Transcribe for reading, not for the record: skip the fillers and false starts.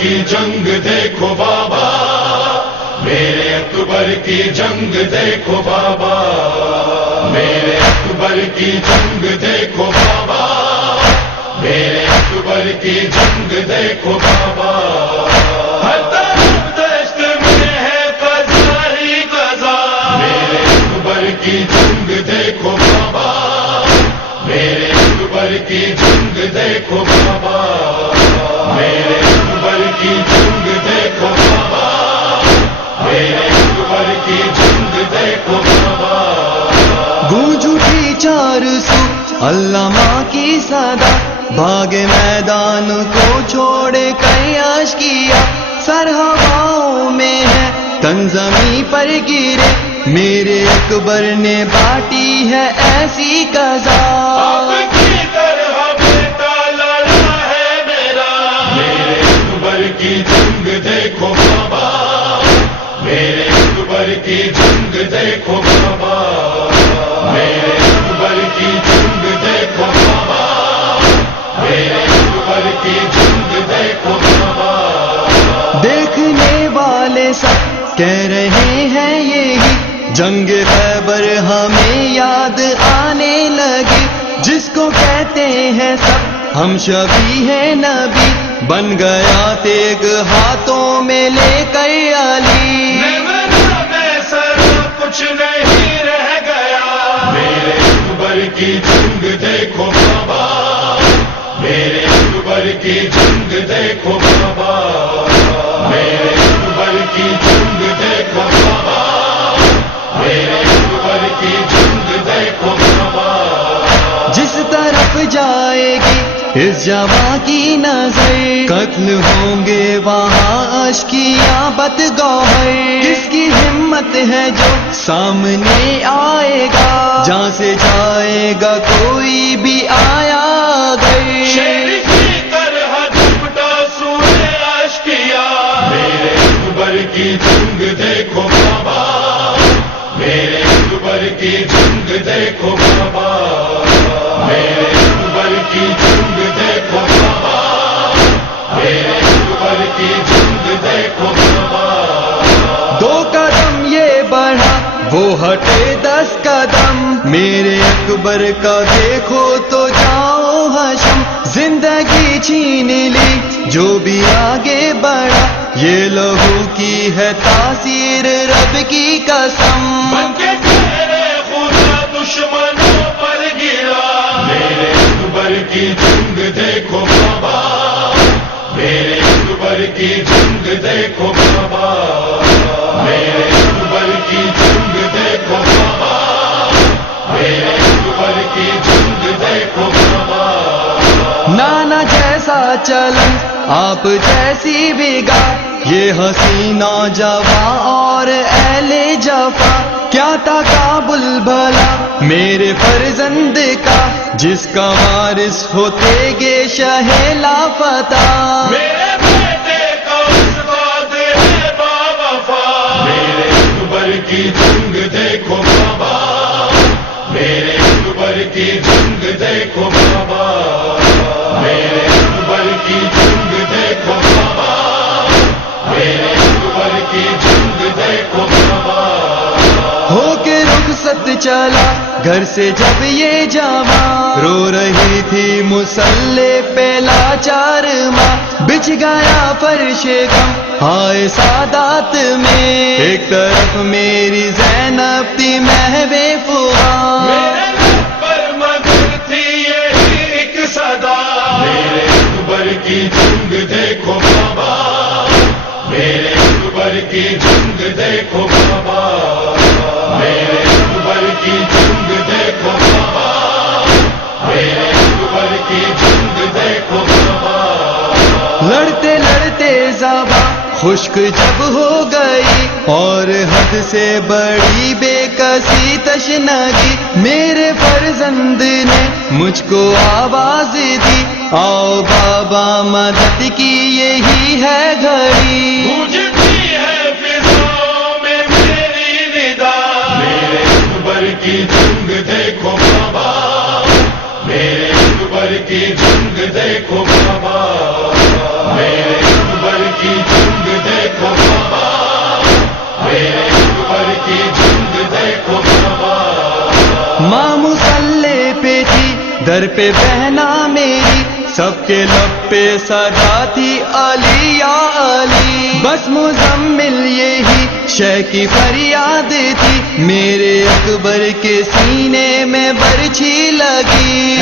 کی جنگ دیکھو بابا، میرے اکبر کی جنگ دیکھو بابا، میرے اکبر کی جنگ دیکھو بابا، میرے اکبر کی جنگ دیکھو بابا، ہر طرف دشت میں ہے فضا ہی فضا، میرے اکبر کی جنگ دیکھو بابا، میرے اکبر کی جنگ دیکھو بابا، میرے اکبر کی جنگ دیکھو بابا، میرے اکبر کی جنگ دیکھو بابا، گونج اٹھی چار سو علامہ کی صدا، بھاگے میدان کو چھوڑے کیاش کیا، سر ہواؤں میں ہے تن زمیں پر گرے، میرے اکبر نے بانٹی ہے ایسی قضا، آپ کی طرح بیٹا لڑا ہے میرا، میرے اکبر کی جنگ دیکھو بابا، میرے اکبر کی جنگ دیکھو بابا، میرے اکبر کی جنگ دیکھو بابا، میرے اکبر کی جنگ دیکھو بابا، دیکھنے والے سب کہہ رہے ہیں یہی، جنگ خیبر ہمیں یاد آنے لگی، جس کو کہتے ہیں سب ہم شفیع ہیں نبی، بن گیا تیگ ہاتھوں میں لے کر علی، کچھ نہیں رہ گیا، میرے اکبر کی جنگ دیکھو بابا، میرے اکبر کی جنگ دیکھو بابا، میرے اکبر کی جنگ دیکھو بابا، میرے اکبر کی جنگ دیکھو بابا، جس طرف جائے گی اس جوان کی نظر، قتل ہوں گے وہاں اشکیاں بد گوہر، کس کی ہمت ہے جو سامنے آئے گا، جہاں سے جائے گا کوئی بھی آیا گئے، شیر کی طرح جھپٹا سونے اشکیا، میرے اکبر کی جنگ دیکھو بابا، میرے اکبر کی جنگ دیکھو بابا، میرے اکبر کی جنگ دیکھو بابا، میرے اکبر کی جنگ دیکھو بابا، دو قدم یہ بڑھا وہ ہٹے 10 قدم، میرے اکبر کا دیکھو تو جاؤ حشم، زندگی چھین لی جو بھی آگے بڑھا، یہ لہو کی ہے تاثیر رب کی قسم، بن کے تیرے خدا دشمنوں پر گرا، میرے اکبر کی جنگ دیکھو بابا، میرے اکبر کی جنگ دیکھو بابا، میرے اکبر کی جنگ دیکھو بابا، میرے اکبر کی جنگ دیکھو بابا، نانا جیسا چلن آپ جیسی بگا، یہ حسینہ جواں اور اہل جفا، کیا تقابل بھلا میرے فرزند کا، جس کا وارث ہوتے گے شہ لافتہ، میرے بیٹے کا استاد ہے باوفا، میرے اکبر کی جنگ دیکھو بابا، میرے اکبر کی جنگ دیکھو بابا، میرے اکبر کی جنگ دیکھو بابا، میرے اکبر کی جنگ دیکھو بابا، ہو کے رخصت چلا گھر سے جب یہ جوان، رو رہی تھی مسلح پہ لاچار ماں، بچھ گیا فرش غم ہائے سادات میں، ایک طرف میری زینب تھی محو فغاں، میرے لب پر مگر تھی یہی ایک صدا، میرے اکبر کی جنگ دیکھو بابا، میرے اکبر کی جنگ دیکھو بابا، میرے اکبر کی جنگ دیکھو بابا، میرے اکبر کی جنگ دیکھو بابا، لڑتے لڑتے زباں خشک جب ہو گئی، اور حد سے بڑی بے کسی تشنگی، میرے فرزند زند نے مجھ کو آواز دی، آؤ بابا مدد کی یہی ہے گھڑی۔ گونجتی ہے فضاؤں میں میری ندا، میرے اکبر کی جنگ دیکھو بابا، میرے اکبر کی جنگ دیکھو بابا، میرے اکبر کی جنگ دیکھو بابا، میرے اکبر کی جنگ دیکھو بابا۔ ماں مصلی پہ تھی، در پہ بہنا میری، سب کے لب پہ صدا تھی علی یا علی، بس مزمل یہی شے کی فریاد تھی، میرے اکبر کے سینے میں برچھی لگی۔